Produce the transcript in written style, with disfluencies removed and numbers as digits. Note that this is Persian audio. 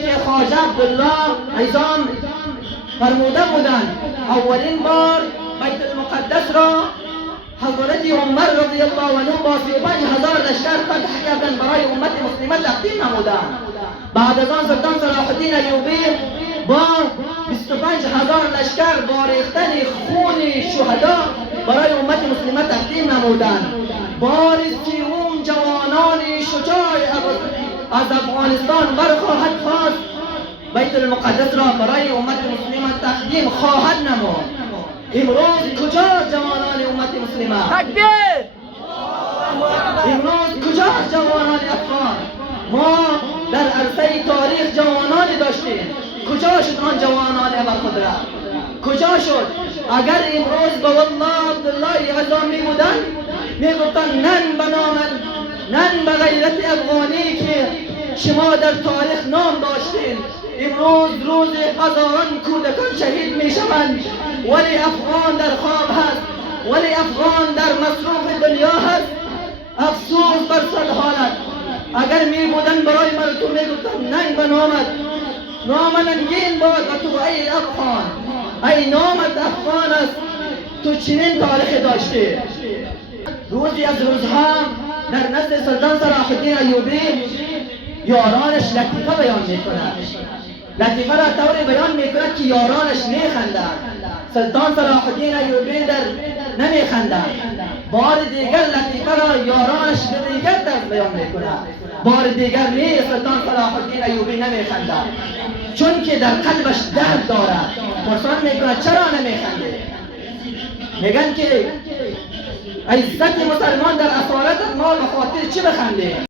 که خواجه عبدالله عیزام فرموده بودند اولین بار بیت المقدس را حضرت عمر رضی الله عنه با 35,000 لشکر فتح کردن برای امت مسلمه تقدیم نمودند. بعد از آن سلطان صلاح الدین ایوبی با 25,000 لشکر با ریختن خون شهدا برای امت مسلمه تقدیم نمودند. بارزی اون جوانان شجاع از افغانستان برخواهد خواست بیت المقدس را برای امت مسلمه تقدیم خواهد نمود. امروز کجا جوانان امت مسلمه؟ تکبیر! امروز کجا جوانان افغان؟ ما در عرصه تاریخ جوانانی داشتیم، کجا شد آن جوانان ابرقدرت؟ کجا شد؟ اگر امروز به والله عبدالله عزام می بودن میگفتن نن به نامن، نن به غیرت افغانی که شما در تاریخ نام داشتین. امروز روز هزاران کودکان شهید می شوند ولی افغان در خواب هست، ولی افغان در مصروف دنیا هست. افسوس بر صد حالت. اگر می بودن برای مردم می گفتن ننگ به نامت، نام ننگین باد و تو ای افغان، ای نامت افغان است، تو چنین تاریخ داشتی. روزی از روزها در نزد سلطان صلاح الدین ایوبی یارانش لطیفه بیان می کند. لطیفه را طوری بیان می کند که یارانش می خندند. سلطان صلاح الدین ایوبی در نمی خندند. بار دیگر لطیفه را یارانش به دیگر طرز بیان می کند. بار دیگر نیست سلطان صلاح الدین ایوبی نمی خندند، چون که در قلبش درد دارد. پرسان می کند چرا نمی خنده؟ میگن که عزت مسلمان در اسارت ما به خاطر چی بخنده؟